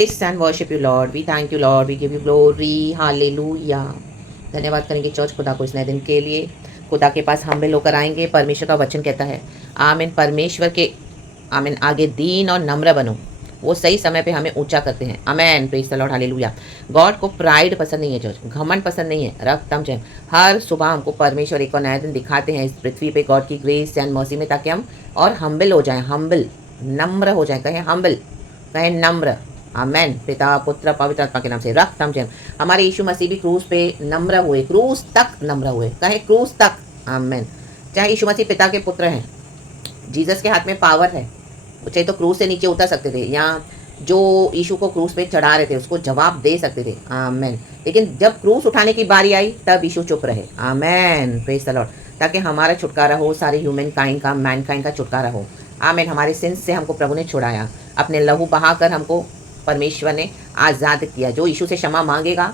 Praise and worship you, Lord. We thank you, Lord. We give you glory. Hallelujah. धन्यवाद करेंगे church खुदा को इस नए दिन के लिए। खुदा के पास हम भी होकर आएंगे। परमेश्वर का वचन कहता है आमीन, परमेश्वर के आमीन आगे दीन और नम्र बनो, वो सही समय पे हमें ऊंचा करते हैं। Amen, praise the Lord, hallelujah. God को प्राइड पसंद नहीं है चर्च, घमंड पसंद नहीं है। रख जय। हर सुबह हमको परमेश्वर एक और नया दिन दिखाते हैं इस पृथ्वी पे गॉड की ग्रेस एंड मर्सी में, ताकि हम और हम्बल हो जाएं, हम्बल नम्र हो जाएं। कहें हम्बल, कहें नम्र। आमेन। पिता पुत्र पवित्र आत्मा के नाम से रख जय। हमारे यीशु मसीह भी क्रूस पे नम्र हुए, क्रूस तक नम्र हुए। कहें क्रूस तक। आमेन। चाहे यीशु मसीह पिता के पुत्र हैं, जीसस के हाथ में पावर है, चाहे तो क्रूस से नीचे उतर सकते थे, या जो यीशु को क्रूस पे चढ़ा रहे थे उसको जवाब दे सकते थे। आमेन। लेकिन जब क्रूस उठाने की बारी आई तब यीशु चुप रहे। आमेन, प्रेज द लॉर्ड। ताकि हमारा छुटकारा हो, सारे ह्यूमन काइंड का, मैन काइंड का छुटकारा हो। आमेन। हमारे सिंस से हमको प्रभु ने छुड़ाया, अपने लहू बहाकर हमको परमेश्वर ने आज़ाद किया। जो यीशु से क्षमा मांगेगा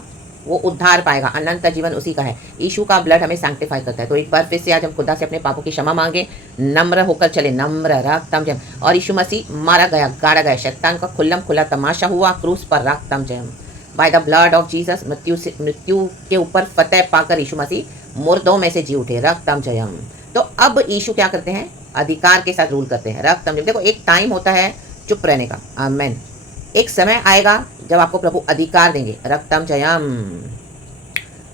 वो उद्धार पाएगा, अनंत जीवन उसी का है। यीशु का ब्लड हमें सैंक्टिफाई करता है। तो एक बार फिर से आज हम खुदा से अपने पापों की क्षमा मांगे, नम्र होकर चले, नम्र रक्तम जयम। और यीशु मसीह मारा गया, गाड़ा गया, शैतान का खुल्लम खुला तमाशा हुआ क्रूस पर, रक्तम जयम। By the blood of Jesus मृत्यु के ऊपर फतेह पाकर यीशु मसीह मुर्दों में से जी उठे, रक्तम जयम। तो अब यीशु क्या करते हैं? अधिकार के साथ रूल करते हैं, रक्तम जयम। देखो, एक टाइम होता है चुप रहने का। आमेन। एक समय आएगा जब आपको प्रभु अधिकार देंगे, रक्तम जयम।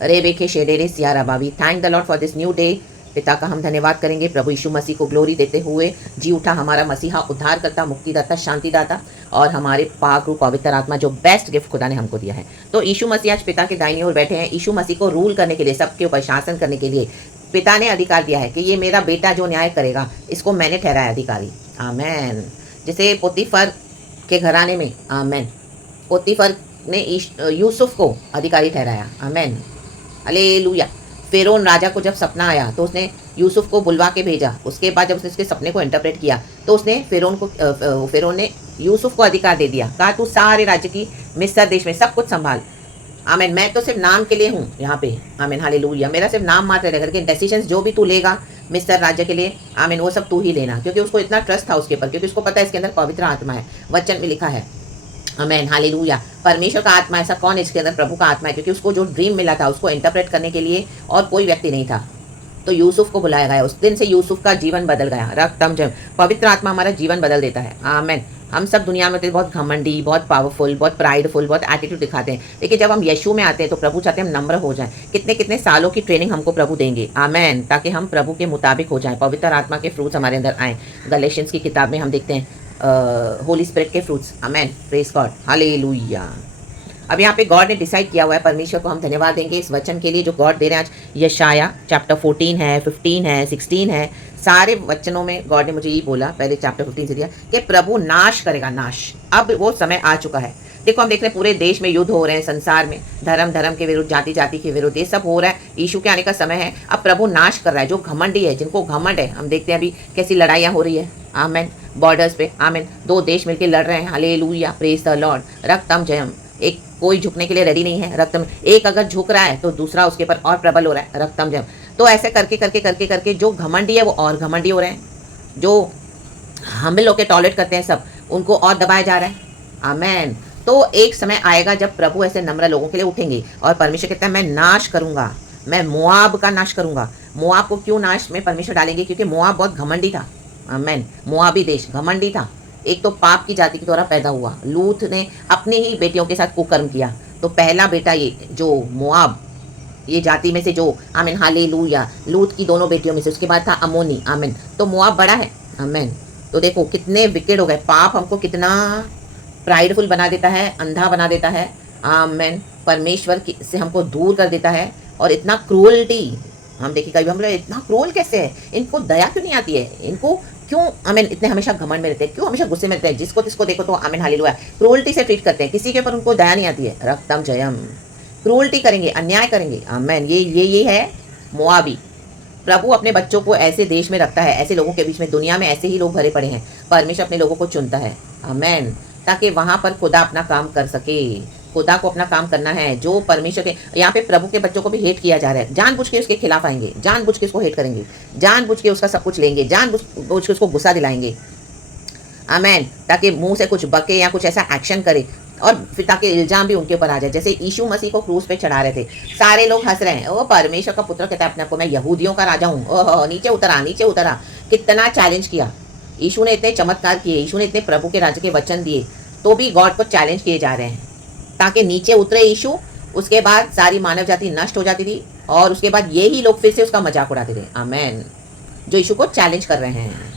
रेबेके शेडेरे सियारा बाबी। Thank the Lord for this new day. पिता का हम धन्यवाद करेंगे प्रभु यीशु मसीह को ग्लोरी देते हुए। जी उठा हमारा मसीहा, उद्धार करता, मुक्तिदाता, शांतिदाता और हमारे पाक रूप पवित्र आत्मा, जो बेस्ट गिफ्ट खुदा ने हमको दिया है। तो यीशु मसीह आज पिता के दाहिनी ओर बैठे हैं। यीशु मसीह को रूल करने के लिए, सबके ऊपर शासन करने के लिए पिता ने अधिकार दिया है कि ये मेरा बेटा जो न्याय करेगा, इसको मैंने ठहराया अधिकारी। आमेन। जैसे पोतीफर के घराने में, आमेन, पोतीफर ने यूसुफ को अधिकारी ठहराया। आमेन, हालेलुया। फेरोन राजा को जब सपना आया तो उसने यूसुफ को बुलवा के भेजा। उसके बाद जब उसने उसके सपने को इंटरप्रेट किया तो उसने फेरोन ने यूसुफ को अधिकार दे दिया। कहा तू सारे राज्य की, मिस्र देश में सब कुछ संभाल। आमेन। मैं तो सिर्फ नाम के लिए हूँ यहाँ पे। आमेन, हालेलुया। मेरा सिर्फ नाम मात्र है, करके डिसीजंस जो भी तू लेगा मिस्र राज्य के लिए, आमीन, वो सब तू ही लेना। क्योंकि उसको इतना ट्रस्ट था उसके ऊपर, क्योंकि उसको पता है इसके अंदर पवित्र आत्मा है, वचन में लिखा है। आमेन, हालेलुया। परमेश्वर का आत्मा, ऐसा कौन है इसके अंदर? प्रभु का आत्मा है। क्योंकि उसको जो ड्रीम मिला था उसको इंटरप्रेट करने के लिए और कोई व्यक्ति नहीं था, तो यूसुफ को बुलाया गया। उस दिन से यूसुफ का जीवन बदल गया, रक्तम जम। पवित्र आत्मा हमारा जीवन बदल देता है। आमेन। हम सब दुनिया में तो बहुत घमंडी, बहुत पावरफुल, बहुत प्राइडफुल, बहुत एटीट्यूड दिखाते हैं, लेकिन जब हम यीशु में आते हैं तो प्रभु चाहते हैं हम नम्र हो जाएं। कितने कितने सालों की ट्रेनिंग हमको प्रभु देंगे। आमेन। ताकि हम प्रभु के मुताबिक हो जाएं, पवित्र आत्मा के फ्रूट्स हमारे अंदर आएँ। गलेशियंस की किताब में हम देखते हैं होली स्पिरिट के फ्रूट्स। आमेन, प्रेज गॉड, हालेलुया। अब यहाँ पे गॉड ने डिसाइड किया हुआ है, परमेश्वर को हम धन्यवाद देंगे इस वचन के लिए जो गॉड दे रहे हैं आज। यशाया चैप्टर 14 है, 15 है, 16 है, सारे वचनों में गॉड ने मुझे यही बोला, पहले चैप्टर 15 से दिया कि प्रभु नाश करेगा, नाश। अब वो समय आ चुका है। देखो, हम देख रहे हैं पूरे देश में युद्ध हो रहे हैं, संसार में धर्म के विरुद्ध, जाति जाति के विरुद्ध, ये सब हो रहा है। यीशु के आने का समय है। अब प्रभु नाश कर रहा है जो घमंडी है, जिनको घमंड है। हम देखते हैं अभी कैसी लड़ाइयाँ हो रही है। आमेन, बॉर्डर्स पे। आमेन, दो देश मिलकर लड़ रहे हैं। हालेलुया, प्रेज द लॉर्ड, रक्तम जयम। एक कोई झुकने के लिए रेडी नहीं है, रक्तम। एक अगर झुक रहा है तो दूसरा उसके ऊपर और प्रबल हो रहा है, रक्तम जयम। तो ऐसे करके करके करके करके जो घमंडी है वो और घमंडी हो रहे हैं, जो हम्बल होकर टॉलरेट करते हैं सब, उनको और दबाया जा रहा है। आमेन। तो एक समय आएगा जब प्रभु ऐसे नम्र लोगों के लिए उठेंगे और परमेश्वर कहता है मैं नाश करूंगा, मैं मोआब का नाश करूंगा। मोआब को क्यों नाश में परमेश्वर डालेंगे? क्योंकि मोआब बहुत घमंडी था। आमेन। मोआबी देश घमंडी था। एक तो पाप की जाति के द्वारा पैदा हुआ। लूत ने अपनी ही बेटियों के साथ कुकर्म किया, तो पहला बेटा ये जो मोआब, ये जाति में से जो, आमीन, हालेलुया, लूत की दोनों बेटियों में से, उसके बाद था अमोनी। आमीन। तो मोआब बड़ा है। आमीन। तो देखो कितने विकेट हो गए। पाप हमको कितना प्राइडफुल बना देता है, अंधा बना देता है। आमीन। परमेश्वर से हमको दूर कर देता है। और इतना क्रूअल्टी हम देखिए, कभी हम लोग इतना क्रूअल कैसे है, इनको दया क्यों नहीं आती है, इनको क्यों आमीन इतने हमेशा घमंड में रहते हैं, क्यों हमेशा गुस्से में रहते हैं, जिसको तिसको देखो तो आमीन, हालेलुया, क्रूअल्टी से ट्रीट करते हैं, किसी के ऊपर उनको दया नहीं आती है, रक्तम जयम। क्रूअल्टी करेंगे, अन्याय करेंगे। आमीन। ये है मोआबी। प्रभु अपने बच्चों को ऐसे देश में रखता है, ऐसे लोगों के बीच में। दुनिया में ऐसे ही लोग भरे पड़े हैं। परमेश्वर अपने लोगों को चुनता है। आमीन। ताकि वहाँ पर खुदा अपना काम कर सके। खुदा को अपना काम करना है। जो परमेश्वर के, यहाँ पे प्रभु के बच्चों को भी हेट किया जा रहा है। जानबूझ के उसके खिलाफ आएंगे, जानबूझ के उसको हेट करेंगे, जानबूझ के उसका सब कुछ लेंगे, जानबूझ के उसको गुस्सा दिलाएंगे। आमीन। ताकि मुंह से कुछ बके या कुछ ऐसा एक्शन करे। और फिर ताकि इल्ज़ाम भी उनके ऊपर आ जाए। जैसे यीशु मसीह को क्रूस पे चढ़ा रहे थे, सारे लोग हंस रहे हैं, वो परमेश्वर का पुत्र कहता है अपने आप को, मैं यहूदियों का राजा हूँ, ओह नीचे उतरा नीचे उतरा। कितना चैलेंज किया यीशु ने, इतने चमत्कार किए यीशु ने, इतने प्रभु के राज्य के वचन दिए, तो भी गॉड को चैलेंज किए जा रहे हैं ताकि नीचे उतरे यीशु। उसके बाद सारी मानव जाति नष्ट हो जाती थी और उसके बाद यही लोग फिर से उसका मजाक उड़ाते थे। आमेन। जो यीशु को चैलेंज कर रहे हैं।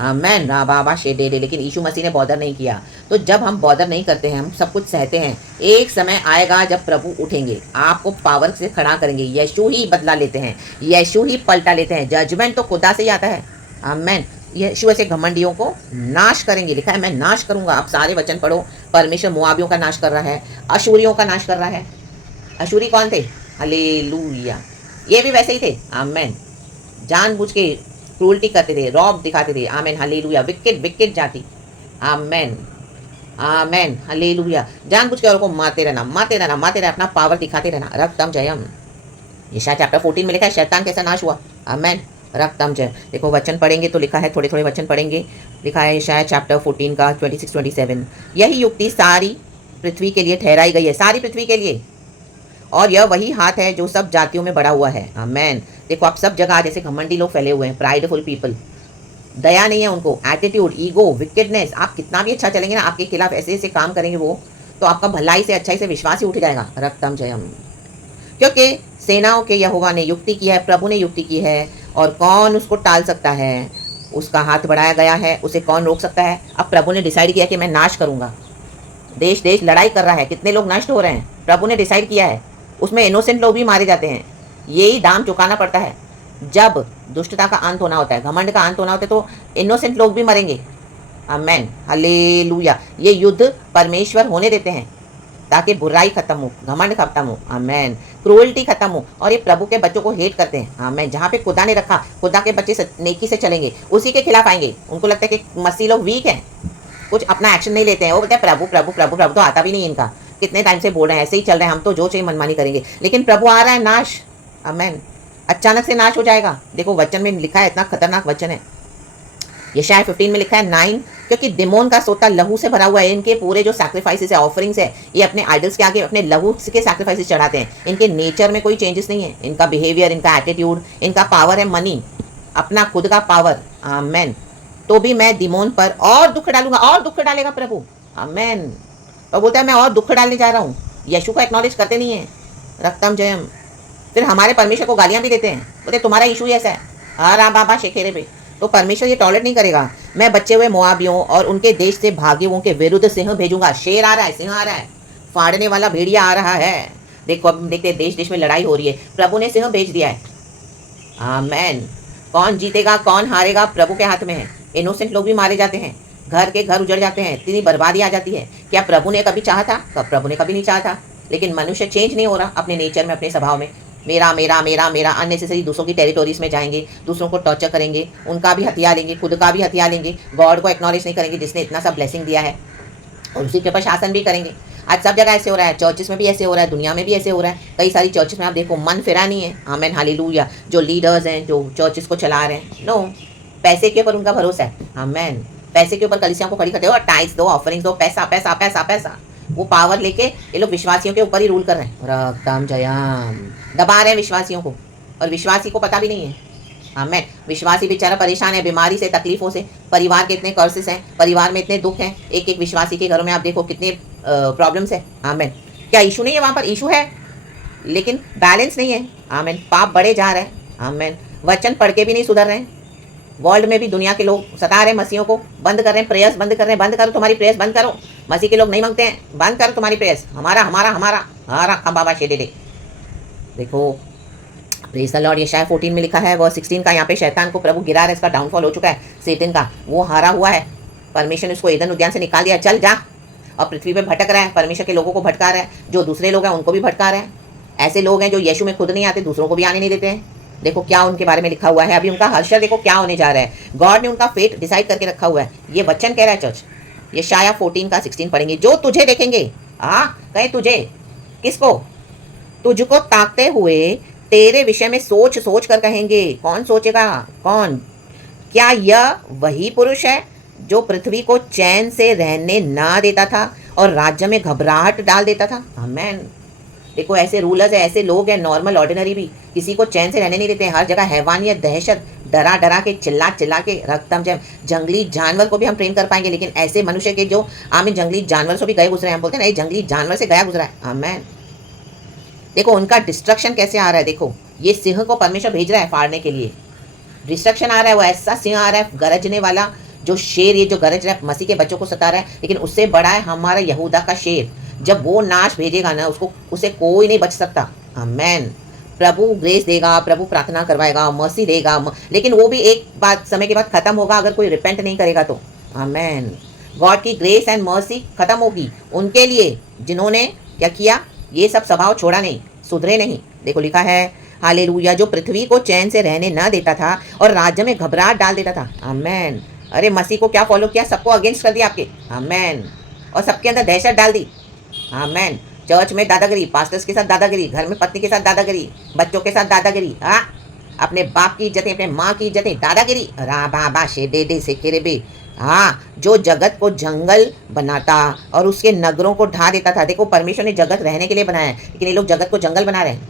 आमेन। बाबा शेडे डे। लेकिन यीशु मसीह ने बॉदर नहीं किया। तो जब हम बॉदर नहीं करते हैं, हम सब कुछ सहते हैं, एक समय आएगा जब प्रभु उठेंगे, आपको पावर से खड़ा करेंगे। यीशु ही बदला लेते हैं, यीशु ही पलटा लेते हैं। जजमेंट तो खुदा से ही आता है। आमेन। यीशु ऐसे घमंडियों को नाश करेंगे। लिखा है मैं नाश करूंगा। आप सारे वचन पढ़ो। परमेश्वर मोआबियों का नाश कर रहा है, अशूरियों का नाश कर रहा है। अशूरी कौन थे? हालेलुया। ये भी वैसे ही थे। आमेन। जानबूझ के क्रूल्टी करते थे, रौब दिखाते थे। आमेन। हालेलुया। विकेट विकेट जाति। आमेन आमेन। हालेलुया। जानबूझ के औरों को मारते रहना, मारते रहना, मारते रहना, अपना पावर दिखाते रहना। रक्तम जयम। यशायाह चैप्टर 14 में लिखा है शैतान कैसा नाश हुआ। आमेन। रक्तम जय। देखो वचन पढ़ेंगे तो लिखा है, थोड़े थोड़े वचन पढ़ेंगे। लिखा है यशायाह चैप्टर 14 का 26-27। यही युक्ति सारी पृथ्वी के लिए ठहराई गई है, सारी पृथ्वी के लिए। और यह वही हाथ है जो सब जातियों में बढ़ा हुआ है। आमेन। देखो आप सब जगह जैसे घमंडी लोग फैले हुए हैं, प्राइडफुल पीपल, दया नहीं है उनको, एटीट्यूड, ईगो, विकेडनेस। आप कितना भी अच्छा चलेंगे ना, आपके खिलाफ ऐसे ऐसे काम करेंगे वो, तो आपका भलाई से अच्छाई से विश्वास ही उठ जाएगा। रक्तम जयम। क्योंकि सेनाओं के यहोवा ने युक्ति की है, प्रभु ने युक्ति की है, और कौन उसको टाल सकता है? उसका हाथ बढ़ाया गया है, उसे कौन रोक सकता है? अब प्रभु ने डिसाइड किया कि मैं नाश करूंगा। देश देश लड़ाई कर रहा है, कितने लोग नष्ट हो रहे हैं, प्रभु ने डिसाइड किया है। उसमें इनोसेंट लोग भी मारे जाते हैं। यही दाम चुकाना पड़ता है। जब दुष्टता का अंत होना होता है, घमंड का अंत होना होता है, तो इनोसेंट लोग भी मरेंगे। आमेन। हालेलुया। ये युद्ध परमेश्वर होने देते हैं ताकि बुराई खत्म हो, घमंड खत्म हो। आमेन। क्रूअल्टी खत्म हो। और ये प्रभु के बच्चों को हेट करते हैं। आमेन। जहाँ पे खुदा ने रखा, खुदा के बच्चे नेकी से चलेंगे, उसी के खिलाफ आएंगे। उनको लगता है कि मसीह लोग वीक हैं, कुछ अपना एक्शन नहीं लेते हैं। वो बोलते हैं प्रभु प्रभु प्रभु प्रभु, तो आता भी नहीं इनका। कितने टाइम से बोल रहे हैं, ऐसे ही चल रहे हैं, हम तो जो चाहिए मनमानी करेंगे। लेकिन प्रभु आ रहा है, नाश। आमेन। अचानक से नाश हो जाएगा। देखो वचन में लिखा है, इतना खतरनाक वचन है। यशायाह 15 में लिखा है 9, क्योंकि दिमोन का सोता लहू से भरा हुआ है। इनके पूरे जो सैक्रिफाइसेस है, ऑफरिंग्स है, ये अपने आइडल्स के आगे अपने लहू के सैक्रिफाइसेस चढ़ाते हैं। इनके नेचर में कोई चेंजेस नहीं है। इनका बिहेवियर, इनका एटीट्यूड, इनका पावर है मनी, अपना खुद का पावर। आमेन। तो भी मैं दिमोन पर और दुख डालूंगा। और दुख डालेगा प्रभु। आमेन। और बोलता है मैं और दुख डालने जा रहा हूँ। यीशु को एक्नॉलेज करते नहीं है। रक्तम जयम। फिर हमारे परमेश्वर को गालियां भी देते हैं, बोलते तुम्हारा इशू ही ऐसा है। हाँ बाबा शेखेरे पे। तो परमेश्वर ये टॉलरेट नहीं करेगा। मैं बचे हुए मोआबियों और उनके देश से भागे हुओं के विरुद्ध सिंह भेजूंगा। शेर आ रहा है, सिंह आ रहा है, फाड़ने वाला भेड़िया आ रहा है। देखो अब देखते देश देश में लड़ाई हो रही है, प्रभु ने सिंह भेज दिया है। आमेन। कौन जीतेगा कौन हारेगा प्रभु के हाथ में है। इनोसेंट लोग भी मारे जाते हैं, घर के घर उजड़ जाते हैं, इतनी बर्बादी आ जाती है। क्या प्रभु ने कभी चाहा था? प्रभु ने कभी नहीं चाहा था। लेकिन मनुष्य चेंज नहीं हो रहा अपने नेचर में, अपने स्वभाव में। मेरा मेरा मेरा मेरा, अननेसेसरी दूसरों की टेरिटोरीज में जाएंगे, दूसरों को टॉर्चर करेंगे, उनका भी हथियार लेंगे, खुद का भी हथियार लेंगे, गॉड को एक्नॉलेज नहीं करेंगे जिसने इतना सा ब्लेसिंग दिया है, और उसी के ऊपर शासन भी करेंगे। आज सब जगह ऐसे हो रहा है, चर्चेस में भी ऐसे हो रहा है, दुनिया में भी ऐसे हो रहा है। कई सारी चर्चेस में आप देखो मन फिरा नहीं है। आमेन। हालेलुया। जो लीडर्स हैं, जो चर्चेस को चला रहे हैं, नो, पैसे के ऊपर उनका भरोसा है। आमेन। पैसे के ऊपर कलीसियाओं को खड़ी करते हो, टाइट्स दो, ऑफरिंग्स दो, पैसा पैसा पैसा पैसा। वो पावर लेके ये लोग विश्वासियों के ऊपर ही रूल कर रहे हैं। रक्तम जयाम। दबा रहे हैं विश्वासियों को, और विश्वासी को पता भी नहीं है। आमेन। विश्वासी बेचारा परेशान है बीमारी से, तकलीफों से, परिवार के इतने कर्सेस हैं, परिवार में इतने दुख हैं। एक एक विश्वासी के घरों में आप देखो कितने प्रॉब्लम्स है। आमेन। क्या इशू नहीं है वहाँ पर? इशू है, लेकिन बैलेंस नहीं है। आमेन। पाप बढ़े जा रहे हैं। आमेन। वचन पढ़ के भी नहीं सुधर रहे हैं। वर्ल्ड में भी दुनिया के लोग सता रहे हैं मसीहों को, बंद कर रहे हैं, प्रेयर्स बंद कर रहे हैं। बंद करो तुम्हारी प्रेयर्स, बंद करो। मसीह के लोग नहीं मांगते हैं, बंद करो तुम्हारी प्रेयर्स। हमारा हमारा हमारा हमारा खम बाबा शेडे दे। देखो प्रेज द लॉर्ड। यशायाह 14 में लिखा है वर्स 16 का, यहाँ पे शैतान को प्रभु गिरा रहा है, इसका डाउनफॉल हो चुका है सेटन का, वो हारा हुआ है। परमेश्वर ने उसको ईदन उद्यान से निकाल दिया, चल जा। और पृथ्वी पे भटक रहा है, परमेश्वर के लोगों को भटका रहा है, जो दूसरे लोग हैं उनको भी भटका रहे हैं। ऐसे लोग हैं जो यीशु में खुद नहीं आते, दूसरों को भी आने नहीं देते हैं। देखो क्या उनके बारे में लिखा हुआ है, अभी उनका हर्षर देखो क्या होने जा रहा है। गॉड ने उनका फेट डिसाइड करके रखा हुआ है। ये वचन कह रहा है चर्च। यशायाह 14 का 16 पढ़ेंगे। जो तुझे देखेंगे, कहे तुझे, किसको? तुझको ताकते हुए तेरे विषय में सोच सोच कर कहेंगे। कौन सोचेगा? कौन? क्या यह वही पुरुष है जो पृथ्वी को चैन से रहने ना देता था और राज्य में घबराहट डाल देता था। आमेन। देखो ऐसे रूलर्स है, ऐसे लोग हैं, नॉर्मल ऑर्डिनरी भी किसी को चैन से रहने नहीं देते हैं। हर जगह हैवानियत, दहशत, डरा डरा के, चिल्ला चिल्ला के रखतम जम। जंगली जानवर को भी हम ट्रेन कर पाएंगे, लेकिन ऐसे मनुष्य के जो आमिर जंगली जानवर से भी गए गुजरे हैं, हम बोलते हैं ना, ये जंगली जानवर से गया गुजरा है। आमेन। देखो उनका डिस्ट्रक्शन कैसे आ रहा है। देखो ये सिंह को परमेश्वर भेज रहा है फाड़ने के लिए। डिस्ट्रक्शन आ रहा है, वो ऐसा सिंह आ रहा है गरजने वाला, जो शेर, ये जो गरज रहा है मसीह के बच्चों को सता रहा है, लेकिन उससे बड़ा है हमारा यहूदा का शेर। जब वो नाश भेजेगा ना, उसे कोई नहीं बच सकता। आमेन। प्रभु ग्रेस देगा, प्रभु प्रार्थना करवाएगा, मर्सी देगा, लेकिन वो भी एक बात समय के बाद खत्म होगा अगर कोई रिपेंट नहीं करेगा तो। आमेन। गॉड की ग्रेस एंड मर्सी खत्म होगी उनके लिए जिन्होंने क्या किया, ये सब स्वभाव छोड़ा नहीं, सुधरे नहीं। देखो लिखा है हालेलुया, जो पृथ्वी को चैन से रहने न देता था और राज्य में घबराहट डाल देता था। आमेन। अरे मसीह को क्या फॉलो किया, सबको अगेंस्ट कर दिया आपके। आमेन। और सबके अंदर दहशत डाल दी। आमेन। चर्च में दादागिरी, पास्टर्स के साथ दादागिरी, घर में पत्नी के साथ दादागिरी, बच्चों के साथ दादागिरी, हाँ, अपने बाप की इज्जतें, अपने माँ की इज्जतें, दादागिरी, रा बाबा शे दे दे से केरे बे। हाँ, जो जगत को जंगल बनाता और उसके नगरों को ढा देता था। देखो परमेश्वर ने जगत रहने के लिए बनाया है, लेकिन ये लोग जगत को जंगल बना रहे हैं।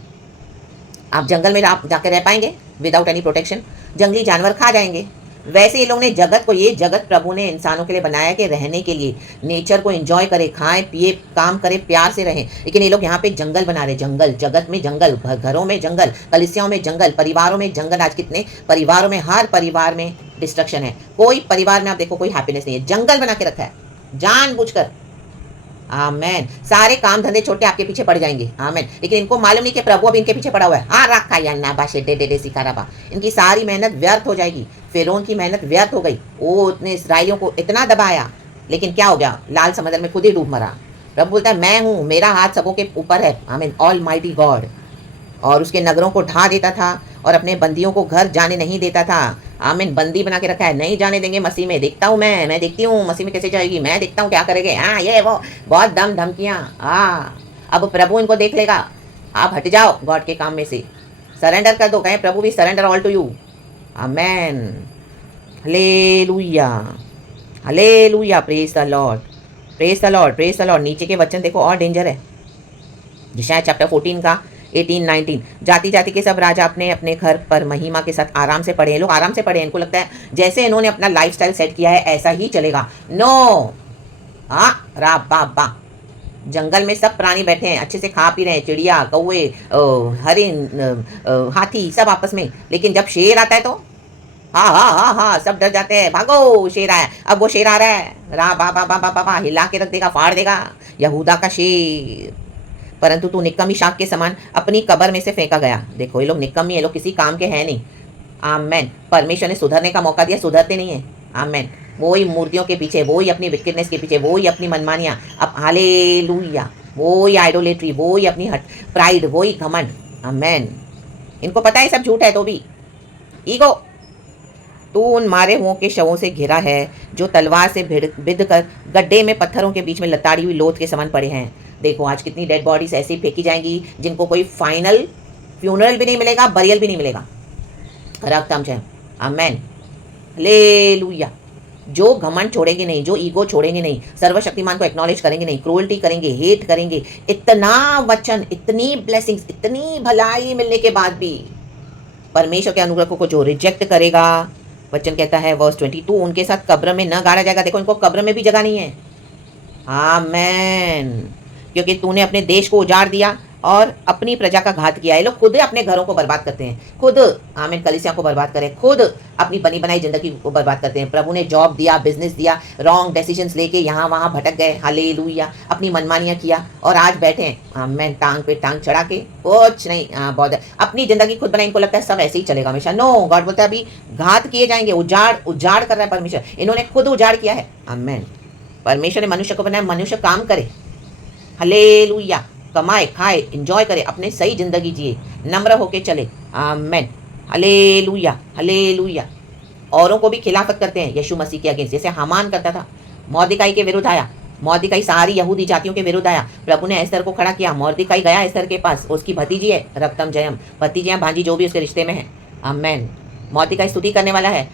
आप जंगल में आप जाकर रह पाएंगे विदाउट एनी प्रोटेक्शन? जंगली जानवर खा जाएंगे। वैसे ये लोग ने जगत को, ये जगत प्रभु ने इंसानों के लिए बनाया कि रहने के लिए, नेचर को एंजॉय करे, खाएं पिए, काम करें, प्यार से रहें, लेकिन ये लोग यहाँ पे जंगल बना रहे। जंगल, जगत में जंगल, घरों में जंगल, कलिसियाओं में जंगल, परिवारों में जंगल। आज कितने परिवारों में, हर परिवार में डिस्ट्रक्शन है। कोई परिवार में आप देखो कोई हैप्पीनेस नहीं है, जंगल बना के रखा है जानबूझकर। आमेन। सारे काम धंधे छोड़ के आपके पीछे पड़ जाएंगे। आमेन। लेकिन इनको मालूम नहीं कि प्रभु अब इनके पीछे पड़ा हुआ है। हाँ रखा या ना बाशे दे दे दे सिकाराबा, इनकी सारी मेहनत व्यर्थ हो जाएगी। फिरौन की मेहनत व्यर्थ हो गई। वो इतने इसराइलियों को इतना दबाया, लेकिन क्या हो गया, लाल समंदर में खुद ही डूब मरा। प्रभु बोलता है मैं हूँ, मेरा हाथ सबों के ऊपर है। आमीन। All mighty God. और उसके नगरों को ढा देता था और अपने बंदियों को घर जाने नहीं देता था। आमीन। बंदी बना के रखा है, नहीं जाने देंगे मसीह में। देखता हूँ मैं देखती हूँ मसीह में कैसे जाएगी, मैं देखता हूँ क्या करेंगे। हाँ ये वो बहुत दम धमकियाँ। हाँ अब प्रभु इनको देख लेगा। आप हट जाओ गॉड के काम में से, सरेंडर कर दो। कहें प्रभु भी surrender all to you. Amen. Hallelujah, hallelujah, praise the Lord, praise the Lord, praise the Lord. नीचे के वचन देखो और डेंजर है। यशायाह चैप्टर 14 का 18-19। जाति जाति के सब राजा अपने अपने घर पर महिमा के साथ आराम से पड़े हैं। लोग आराम से पड़े हैं, इनको लगता है जैसे इन्होंने अपना लाइफस्टाइल सेट किया है ऐसा ही चलेगा। नो, हाँ रा बा। जंगल में सब प्राणी बैठे हैं, अच्छे से खा पी रहे हैं, चिड़िया, कौवे, हरिन, हाथी, सब आपस में। लेकिन जब शेर आता है तो हाँ सब डर जाते हैं, भागो शेर आया। अब वो शेर आ रहा है, रा बा, हिला के रख देगा, फाड़ देगा, यहूदा का शेर। परंतु तू निकम्मी शाख के समान अपनी कब्र में से फेंका गया। देखो ये लोग निकम्मी, ये लोग किसी काम के हैं नहीं। आमेन। परमेश्वर ने सुधरने का मौका दिया, सुधरते नहीं है। आमेन। वो ही मूर्तियों के पीछे, वो ही अपनी विकेटनेस के पीछे, वो ही अपनी मनमानियाँ, अब हालेलुया, वो ही आइडोलेट्री, वो ही अपनी प्राइड, वो ही घमंड। आमेन। इनको पता है सब झूठ है तो भी ईगो। तू उन मारे हुओं के शवों से घिरा है जो तलवार से बिध कर गड्ढे में पत्थरों के बीच में लताड़ी हुई लोथ के समान पड़े हैं। देखो आज कितनी डेड बॉडीज ऐसी फेंकी जाएंगी जिनको कोई फाइनल फ्यूनरल भी नहीं मिलेगा, बरियल भी नहीं मिलेगा। रखतम जय। आमेन। हालेलुया। जो घमंड छोड़ेंगे नहीं, जो ईगो छोड़ेंगे नहीं, सर्वशक्तिमान को एक्नॉलेज करेंगे नहीं, क्रूअल्टी करेंगे, हेट करेंगे, इतना वचन, इतनी ब्लेसिंग्स, इतनी भलाई मिलने के बाद भी परमेश्वर के अनुग्रह को जो रिजेक्ट करेगा, वचन कहता है वर्स 22, उनके साथ कब्र में न गाड़ा जाएगा। देखो इनको कब्र में भी जगह नहीं है। आमेन। क्योंकि तूने अपने देश को उजाड़ दिया और अपनी प्रजा का घात किया। ये लोग खुद अपने घरों को बर्बाद करते हैं, खुद आमीन कलीसिया को बर्बाद करें, खुद अपनी बनी बनाई जिंदगी को बर्बाद करते हैं। प्रभु ने जॉब दिया, बिजनेस दिया, रॉन्ग डिसीजंस लेके यहाँ वहाँ भटक गए, हालेलुया, अपनी मनमानियाँ किया और आज बैठे हैं आमीन टांग पे टांग चढ़ा के, कुछ नहीं बहुत अपनी जिंदगी खुद बनाई। इनको लगता है सब ऐसे ही चलेगा हमेशा। नो, गॉड बोलता है अभी घात किए जाएंगे, उजाड़ कर रहा है परमेश्वर। इन्होंने खुद उजाड़ किया है। आमीन। परमेश्वर ने मनुष्य को बनाया, मनुष्य काम करे, हालेलुया, कमाए, खाए, एंजॉय करे, अपने सही जिंदगी जिए, नम्र होके चले। आमेन। Hallelujah, hallelujah. औरों को भी खिलाफत करते हैं यीशु मसीह के अगेंस्ट, जैसे हामान करता था, मौर्दिकाई के विरुद्ध आया, मौर्दिकाई सारी यहूदी जातियों के विरुद्ध आया। प्रभु ने एस्तर को खड़ा किया, मौर्दिकाई गया एस्तर के पास, उसकी भतीजी है रक्तम जयम, भतीजी है भांजी जो भी उसके रिश्ते में है। आमेन। मौर्दिकाई स्तुति करने वाला है।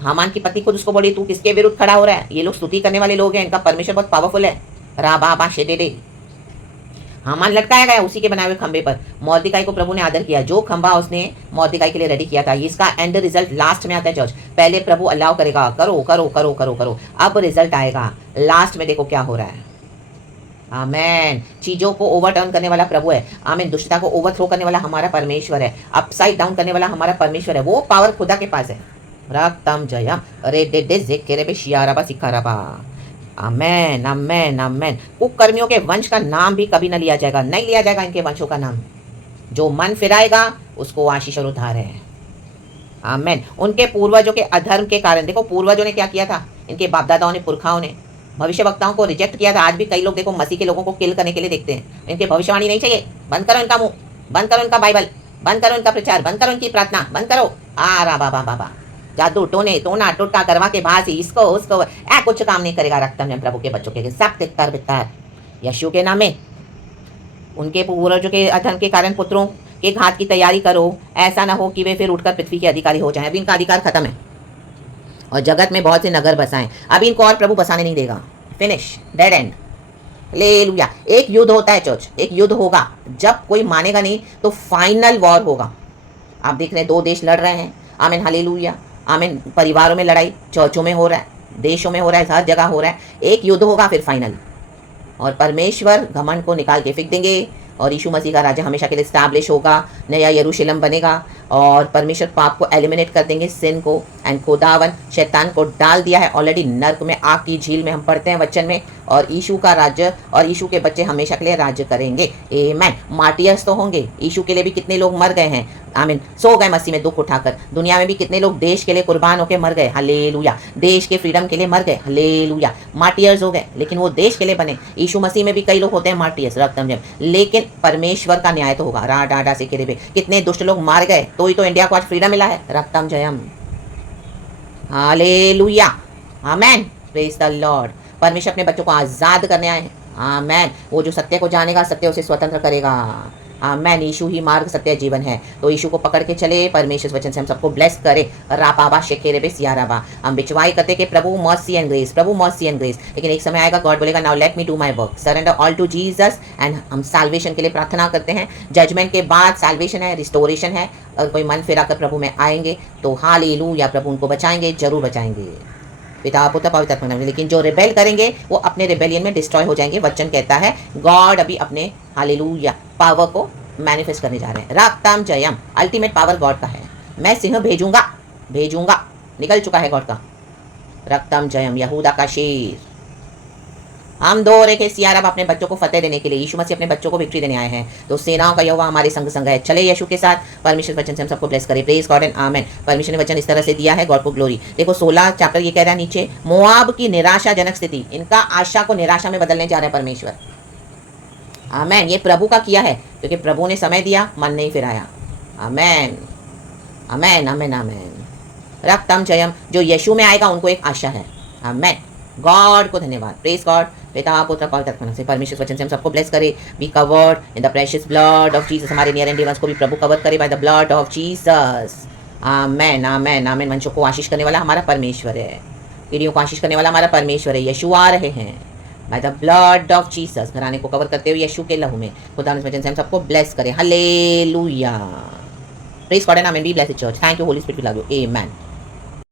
हामान की पत्नी खुद उसको बोली तू किसके विरुद्ध खड़ा हो रहा है। ये लोग स्तुति करने वाले लोग हैं, इनका परमेश्वर बहुत पावरफुल है। राबा शेडेडे। हामान लटकाया गया उसी के बनाए हुए खंबे पर। मोर्देकाई को प्रभु ने आदर किया, जो खंबा उसने मोर्देकाई के लिए रेडी किया था। इसका एंड रिजल्ट लास्ट में आता है चर्च। पहले प्रभु अलाउ करेगा, करो करो करो करो करो, अब रिजल्ट आएगा लास्ट में। देखो क्या हो रहा है। आमेन। चीजों को ओवरटर्न करने वाला प्रभु है। आमेन। दुष्टता को ओवरथ्रो करने वाला हमारा परमेश्वर है। अपसाइड डाउन करने वाला हमारा परमेश्वर है। वो पावर खुदा के पास है। रक्तम जयम अरे डे डे जेकेरे बे शियाराबा सिखाराबा। आमेन आमेन आमेन। कुकर्मियों के वंश का नाम भी कभी न लिया जाएगा, नहीं लिया जाएगा इनके वंशों का नाम। जो मन फिराएगा उसको आशीष और उद्धार है। आमेन। उनके पूर्वजों के अधर्म के कारण, देखो पूर्वजों ने क्या किया था, इनके बाप दादाओं ने, पुरखाओं ने भविष्य वक्ताओं को रिजेक्ट किया था। आज भी कई लोग देखो मसीह के लोगों को किल करने के लिए देखते हैं। इनके भविष्यवाणी नहीं चाहिए, बंद करो इनका मुंह, बंद करो इनका बाइबल, बंद करो इनका प्रचार, बंद करो इनकी प्रार्थना, बंद करो। आ रा बाबा बाबा जादू टोने टोना टोटका करवा के भासी इसको उसको कुछ काम नहीं करेगा। रक्तम ने प्रभु के बच्चों के सब तितर बितर यशु के नाम में। उनके पूर्वजों के अधर्म के कारण पुत्रों के घात की तैयारी करो, ऐसा ना हो कि वे फिर उठकर पृथ्वी के अधिकारी हो जाएं। अभी इनका अधिकार खत्म है और जगत में बहुत से नगर बसाएं। अभी इनको और प्रभु बसाने नहीं देगा। Finish, dead and. हालेलुया। एक युद्ध होता है चर्च, एक युद्ध होगा। जब कोई मानेगा नहीं तो फाइनल वॉर होगा। आप देख रहे हैं 2 देश लड़ रहे हैं। आमीन हालेलुया आमीन। परिवारों में लड़ाई, चर्चों में हो रहा है, देशों में हो रहा है, हर जगह हो रहा है। एक युद्ध होगा फिर फाइनल। और परमेश्वर घमंड को निकाल के फेंक देंगे और यीशु मसीह का राज्य हमेशा के लिए स्टैब्लिश होगा। नया यरूशलेम बनेगा और परमेश्वर पाप को एलिमिनेट कर देंगे, सिन को। एंड खुदावन शैतान को डाल दिया है ऑलरेडी नर्क में, आग की झील में। हम पढ़ते हैं वचन में। और यीशु का राज्य और यीशु के बच्चे हमेशा के लिए राज्य करेंगे। आमीन। मार्टियर्स तो होंगे। यीशु के लिए भी कितने लोग मर गए हैं। आमीन। सो गए मसीह में दुख उठाकर। दुनिया में भी कितने लोग देश के लिए कुर्बान होकर मर गए। हालेलुया। देश के फ्रीडम के लिए मर गए। हालेलुया। मार्टियर्स हो गए लेकिन वो देश के लिए बने। यीशु मसीह में भी कई लोग होते हैं मार्टियर्स, रक्तम जम। लेकिन परमेश्वर का न्याय तो होगा। रा डाडा से केरे, कितने दुष्ट लोग मार गए तो ही तो इंडिया को आज फ्रीडम मिला है। रक्तम जयम। Hallelujah amen. Praise the Lord. परमेश्वर अपने बच्चों को आजाद करने आए हैं। आमेन। वो जो सत्य को जानेगा सत्य उसे स्वतंत्र करेगा। आमेन। यीशु ही मार्ग सत्य जीवन है। तो यीशु को पकड़ के चले। परमेश्वर वचन से हम सबको ब्लेस करे। रापाबा शेकेरे बे सियाराबा। हम बिचवाई करते कि प्रभु मर्सी एंड ग्रेस, प्रभु मर्सी एंड ग्रेस। लेकिन एक समय आएगा गॉड बोलेगा now let me do my work, surrender all to Jesus. And हम साल्वेशन के लिए प्रार्थना करते हैं। जजमेंट के बाद साल्वेशन है, रिस्टोरेशन है। अगर कोई मन फिरा कर प्रभु में आएंगे तो हालेलुया प्रभु उनको बचाएंगे, जरूर बचाएंगे। पिता पुत्र पवित्र आत्मा नाम। लेकिन जो रिबेल करेंगे वो अपने रिबेलियन में डिस्ट्रॉय हो जाएंगे। वचन कहता है गॉड अभी अपने हालेलुया पावर को मैनिफेस्ट करने जा रहे हैं। रक्तम जयम। अल्टीमेट पावर गॉड का है। मैं सिंह भेजूंगा, भेजूंगा, निकल चुका है गॉड का। रक्तम जयम। यहूदा का शेर। हम दो रेखे सियारब अपने बच्चों को फतेह देने के लिए, यीशु मसीह अपने बच्चों को विक्ट्री देने आए हैं। तो सेनाओं का यहोवा हमारे संग संग है। चले यीशु के साथ। परमेश्वर वचन से हम सबको ब्लेस करे। प्रेज गॉड एंड आमेन। परमेश्वर ने वचन इस तरह से दिया है, गॉड को ग्लोरी। देखो 16 चैप्टर ये कह रहा है नीचे, मोआब की निराशाजनक स्थिति। इनका आशा को निराशा में बदलने जा रहे हैं परमेश्वर। आमेन। ये प्रभु का किया है क्योंकि प्रभु ने समय दिया, मन नहीं फिराया। आमेन आमेन आमेन आमेन। रक्तम जयम। जो यीशु में आएगा उनको एक आशा है। आमेन। गॉड को धन्यवाद। Praise God. पिता पुत्र पवित्र आत्मा से परमेश्वर वचन से हम सबको ब्लेस करे। Be covered in the precious blood of Jesus. हमारे नियर एंड डियर वंस को भी प्रभु कवर करे by the blood of Jesus. Amen amen amen. वंशों को आशीष करने वाला हमारा परमेश्वर है। पीढ़ियों को आशीष करने वाला हमारा परमेश्वर है। यीशु आ रहे हैं bye the blood of Jesus. घराने को कवर करते हुए यीशु के लहू में। खुदा वचन से हम सबको ब्लेस करे। Hallelujah. Praise God and amen. Be blessed church. Thank you Holy Spirit. We love you. Amen.